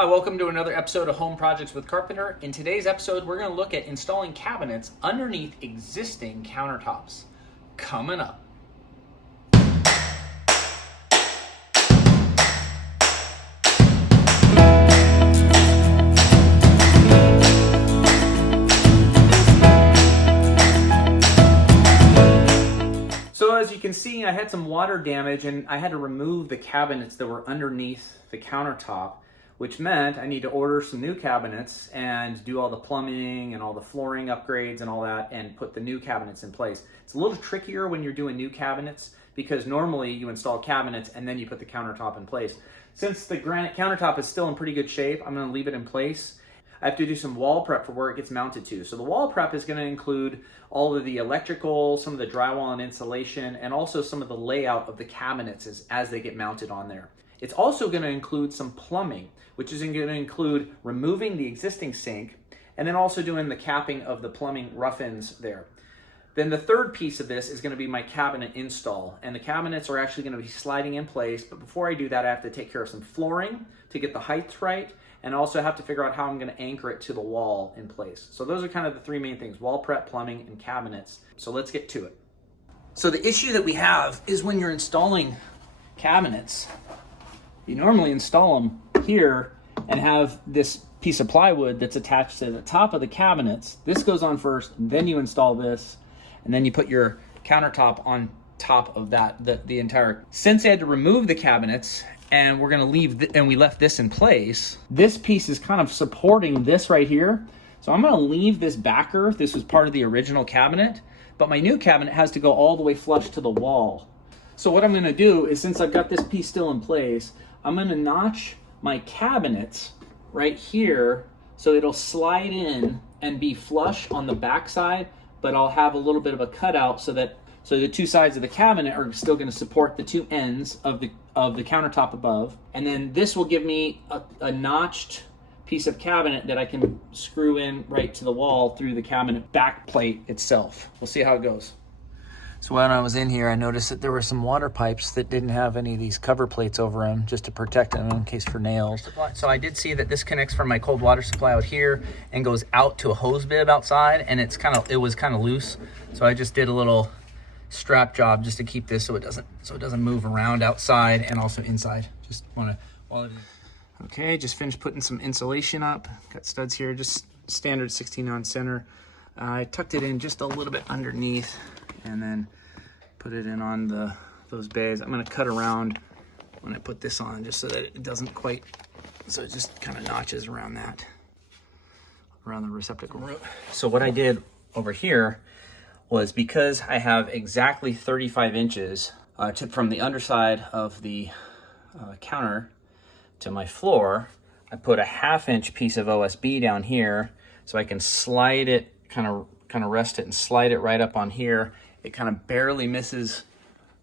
Hi, welcome to another episode of Home Projects with Carpenter. In today's episode, we're going to look at installing cabinets underneath existing countertops. Coming up. So as you can see, I had some water damage and I had to remove the cabinets that were underneath the countertop, which meant I need to order some new cabinets and do all the plumbing and all the flooring upgrades and all that and put the new cabinets in place. It's a little trickier when you're doing new cabinets because normally you install cabinets and then you put the countertop in place. Since the granite countertop is still in pretty good shape, I'm going to leave it in place. I have to do some wall prep for where it gets mounted to. So the wall prep is going to include all of the electrical, some of the drywall and insulation, and also some of the layout of the cabinets as they get mounted on there. It's also going to include some plumbing, which is going to include removing the existing sink and then also doing the capping of the plumbing rough-ins there. Then the third piece of this is going to be my cabinet install, and the cabinets are actually going to be sliding in place, but before I do that I have to take care of some flooring to get the height right, and also have to figure out how I'm going to anchor it to the wall in place. So those are kind of the three main things: wall prep, plumbing, and cabinets. So let's get to it. So the issue that we have is when you're installing cabinets, you normally install them here and have this piece of plywood that's attached to the top of the cabinets. This goes on first, then you install this, and then you put your countertop on top of that, the entire. Since I had to remove the cabinets and we're gonna leave, and we left this in place, this piece is kind of supporting this right here. So I'm gonna leave this backer. This was part of the original cabinet, but my new cabinet has to go all the way flush to the wall. So what I'm gonna do is, since I've got this piece still in place, I'm gonna notch my cabinets right here so it'll slide in and be flush on the back side, but I'll have a little bit of a cutout so the two sides of the cabinet are still going to support the two ends of the countertop above. And then this will give me a notched piece of cabinet that I can screw in right to the wall through the cabinet back plate itself. We'll see how it goes. So when I was in here, I noticed that there were some water pipes that didn't have any of these cover plates over them, just to protect them in case for nails. So I did see that this connects from my cold water supply out here and goes out to a hose bib outside, and it was kind of loose. So I just did a little strap job just to keep this so it doesn't move around outside and also inside. Just want to, okay, just finished putting some insulation up. Got studs here, just standard 16-ounce center. I tucked it in just a little bit underneath and then put it in on those bays. I'm going to cut around when I put this on just so that it doesn't quite, so it just kind of notches around around the receptacle. So what I did over here was, because I have exactly 35 inches from the underside of the counter to my floor, I put a 1/2 inch piece of OSB down here so I can slide it, kind of rest it and slide it right up on here. It kind of barely misses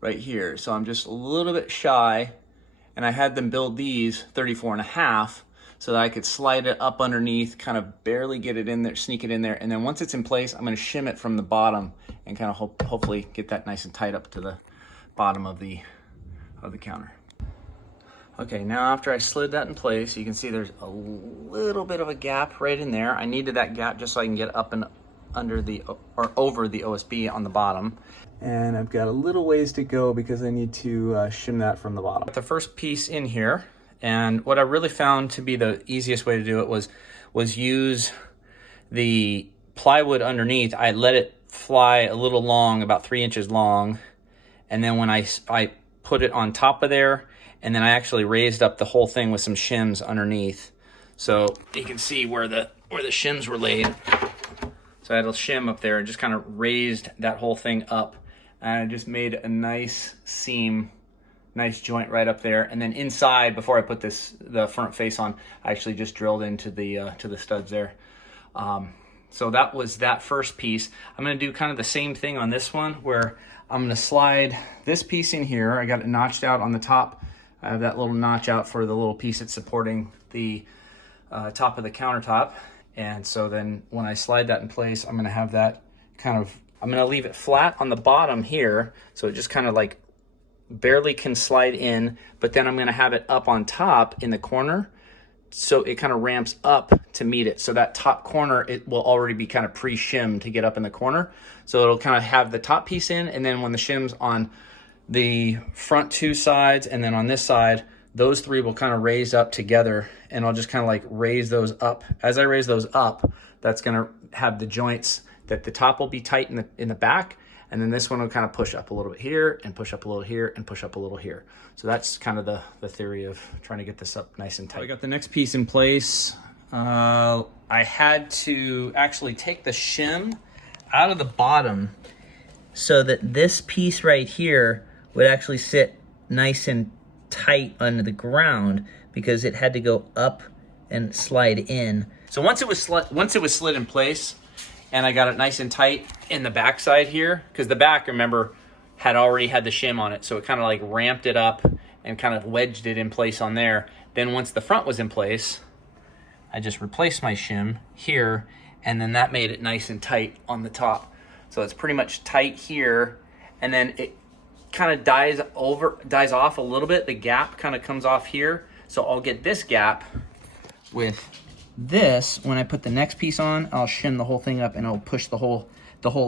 right here. So I'm just a little bit shy, and I had them build these 34.5 so that I could slide it up underneath, kind of barely get it in there, sneak it in there. And then once it's in place, I'm going to shim it from the bottom and kind of hopefully get that nice and tight up to the bottom of the counter. Okay, now after I slid that in place, you can see there's a little bit of a gap right in there. I needed that gap just so I can get up and under or over the OSB on the bottom. And I've got a little ways to go because I need to shim that from the bottom. The first piece in here, and what I really found to be the easiest way to do it was use the plywood underneath. I let it fly a little long, about 3 inches long, and then when I put it on top of there, and then I actually raised up the whole thing with some shims underneath. So you can see where the shims were laid. So I had a shim up there and just kind of raised that whole thing up, and I just made a nice seam, nice joint right up there. And then inside, before I put the front face on, I actually just drilled into the studs there. So that was that first piece. I'm going to do kind of the same thing on this one, where I'm going to slide this piece in here. I got it notched out on the top. I have that little notch out for the little piece that's supporting the top of the countertop. And so then when I slide that in place, I'm going to have that I'm going to leave it flat on the bottom here, so it just kind of like barely can slide in, but then I'm going to have it up on top in the corner so it kind of ramps up to meet it. So that top corner, it will already be kind of pre-shimmed to get up in the corner. So it'll kind of have the top piece in, and then when the shim's on the front two sides and then on this side, those three will kind of raise up together, and I'll just kind of like raise those up. As I raise those up, that's gonna have the joints that the top will be tight in the back, and then this one will kind of push up a little bit here and push up a little here and push up a little here. So that's kind of the theory of trying to get this up nice and tight. I got the next piece in place. I had to actually take the shim out of the bottom so that this piece right here would actually sit nice and tight under the ground, because it had to go up and slide in. So once it was slid in place, and I got it nice and tight in the back side here, because the back, remember, had already had the shim on it, so it kind of like ramped it up and kind of wedged it in place on there. Then once the front was in place, I just replaced my shim here, and then that made it nice and tight on the top. So it's pretty much tight here, and then it kind of dies off a little bit. The gap kind of comes off here, so I'll get this gap with this. When I put the next piece on, I'll shim the whole thing up, and I'll push the whole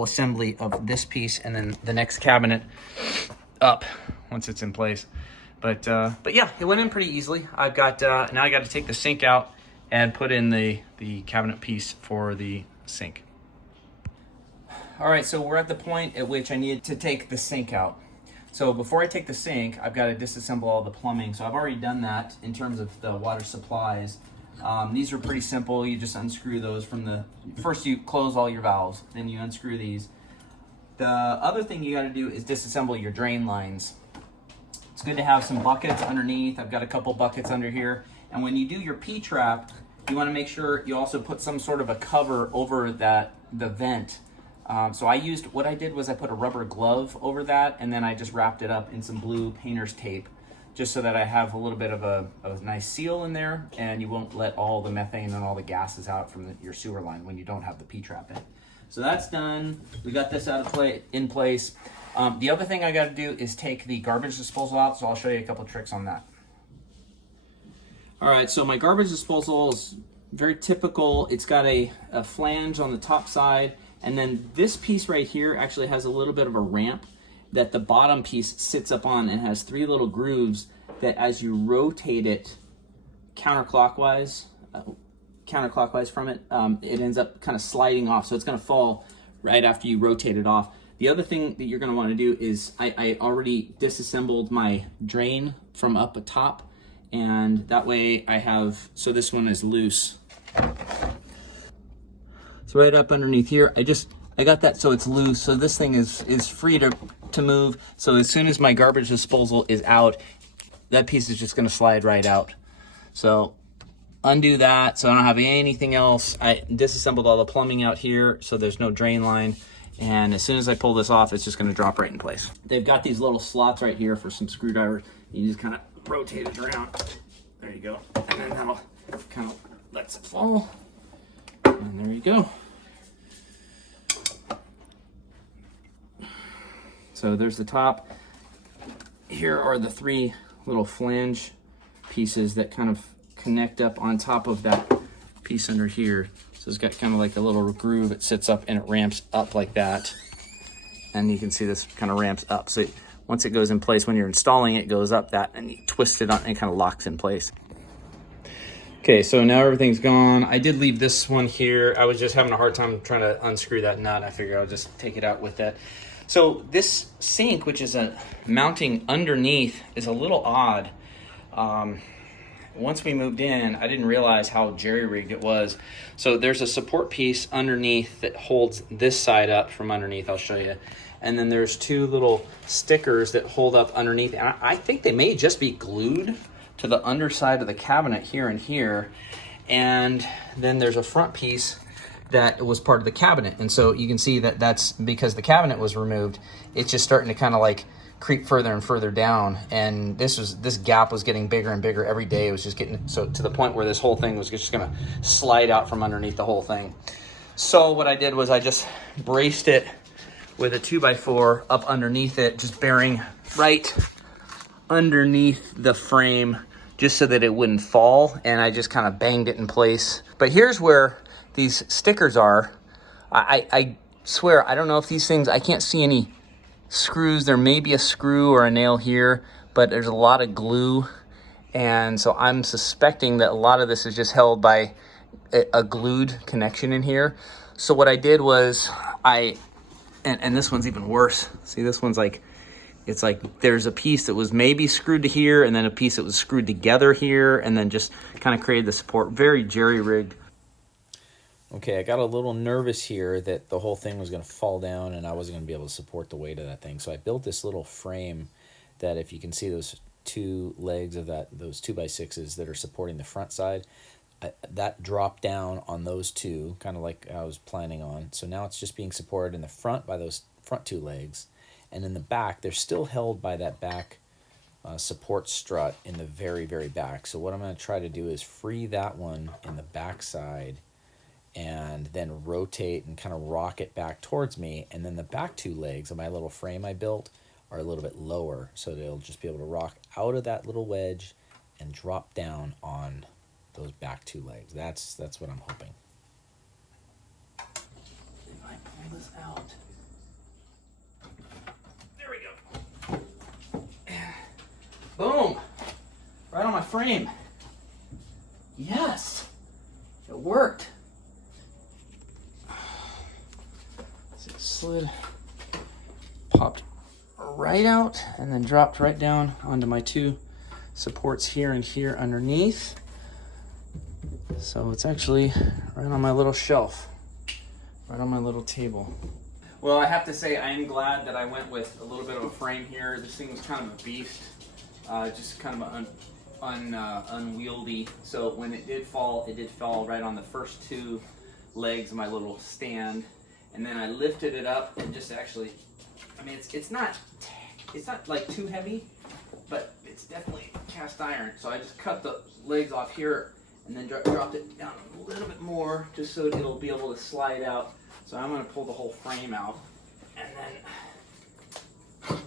assembly of this piece and then the next cabinet up once it's in place. But yeah, it went in pretty easily. I've got now I got to take the sink out and put in the cabinet piece for the sink. All right, so we're at the point at which I need to take the sink out. So before I take the sink, I've got to disassemble all the plumbing. So I've already done that in terms of the water supplies. These are pretty simple. You just unscrew those from first you close all your valves, then you unscrew these. The other thing you got to do is disassemble your drain lines. It's good to have some buckets underneath. I've got a couple buckets under here. And when you do your P-trap, you want to make sure you also put some sort of a cover over the vent. So what I did was I put a rubber glove over that, and then I just wrapped it up in some blue painter's tape, just so that I have a little bit of a nice seal in there, and you won't let all the methane and all the gases out from your sewer line when you don't have the P-trap in. So that's done. We got this in place. The other thing I got to do is take the garbage disposal out, so I'll show you a couple tricks on that. All right, so my garbage disposal is very typical. It's got a flange on the top side, and then this piece right here actually has a little bit of a ramp that the bottom piece sits up on, and has three little grooves that as you rotate it counterclockwise from it, it ends up kind of sliding off. So it's going to fall right after you rotate it off. The other thing that you're going to want to do is I already disassembled my drain from up atop, and that way so this one is loose. So right up underneath here, I got that so it's loose, so this thing is free to move. So as soon as my garbage disposal is out, that piece is just going to slide right out. So undo that so I don't have anything else. I disassembled all the plumbing out here, so there's no drain line. And as soon as I pull this off, it's just going to drop right in place. They've got these little slots right here for some screwdrivers. You just kind of rotate it around. There you go. And then that'll kind of lets it fall. And there you go. So there's the top. Here are the three little flange pieces that kind of connect up on top of that piece under here. So it's got kind of like a little groove. It sits up and it ramps up like that. And you can see this kind of ramps up. So once it goes in place, when you're installing it, it goes up that, and you twist it on and it kind of locks in place. Okay, so now everything's gone. I did leave this one here. I was just having a hard time trying to unscrew that nut. I figured I'll just take it out with that. So this sink, which is mounting underneath, is a little odd. Once we moved in, I didn't realize how jerry-rigged it was. So there's a support piece underneath that holds this side up from underneath. I'll show you. And then there's two little stickers that hold up underneath. And I think they may just be glued to the underside of the cabinet here and here. And then there's a front piece that was part of the cabinet. And so you can see that that's because the cabinet was removed. It's just starting to kind of like creep further and further down, and this gap was getting bigger and bigger every day. It was just getting so to the point where this whole thing was just gonna slide out from underneath the whole thing. So what I did was I just braced it with a 2x4 up underneath it, just bearing right underneath the frame, just so that it wouldn't fall, and I just kind of banged it in place. But here's where these stickers are. I swear, I don't know if these things, I can't see any screws. There may be a screw or a nail here, but there's a lot of glue. And so I'm suspecting that a lot of this is just held by a glued connection in here. So what I did was and this one's even worse. See, this one's like, it's like there's a piece that was maybe screwed to here, and then a piece that was screwed together here, and then just kind of created the support. Very jerry-rigged. Okay, I got a little nervous here that the whole thing was going to fall down and I wasn't going to be able to support the weight of that thing. So I built this little frame that, if you can see those two legs of those 2x6s that are supporting the front side, that dropped down on those two, kind of like I was planning on. So now it's just being supported in the front by those front two legs. And in the back, they're still held by that back support strut in the very, very back. So what I'm going to try to do is free that one in the back side and then rotate and kind of rock it back towards me. And then the back two legs of my little frame I built are a little bit lower, so they'll just be able to rock out of that little wedge and drop down on those back two legs. That's what I'm hoping. If I pull this out. There we go. Boom. Right on my frame. Yes. It worked. So it slid, popped right out, and then dropped right down onto my two supports here and here underneath. So it's actually right on my little shelf, right on my little table. Well, I have to say I am glad that I went with a little bit of a frame here. This thing was kind of a beast, just kind of unwieldy. So when it did fall right on the first two legs of my little stand, and then I lifted it up and just actually, I mean, it's not like too heavy, but it's definitely cast iron. So I just cut the legs off here and then dropped it down a little bit more just so it'll be able to slide out. So I'm going to pull the whole frame out and then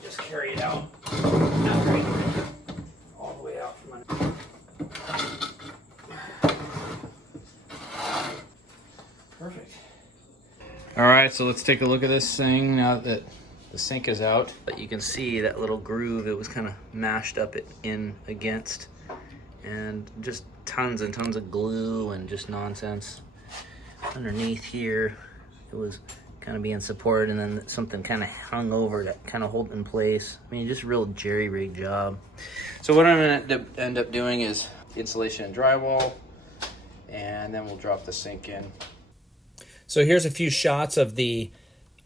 just carry it out all the way out from under. Perfect. All right, so let's take a look at this thing now that the sink is out. But you can see that little groove, it was kind of mashed up in against, and just tons and tons of glue and just nonsense. Underneath here, it was kind of being supported, and then something kind of hung over that kind of hold it in place. I mean, just a real jerry-rig job. So what I'm gonna end up doing is insulation and drywall, and then we'll drop the sink in. So here's a few shots of the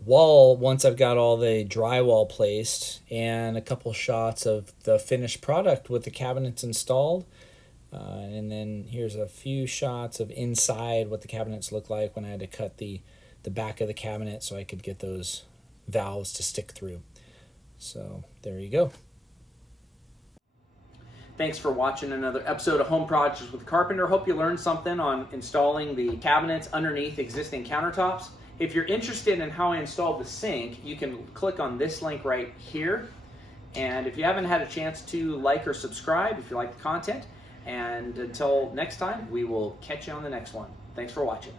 wall once I've got all the drywall placed, and a couple shots of the finished product with the cabinets installed. And then here's a few shots of inside what the cabinets look like when I had to cut the back of the cabinet so I could get those valves to stick through. So there you go. Thanks for watching another episode of Home Projects with Carpenter. Hope you learned something on installing the cabinets underneath existing countertops. If you're interested in how I installed the sink, you can click on this link right here. And if you haven't had a chance to like or subscribe, if you like the content, and until next time, we will catch you on the next one. Thanks for watching.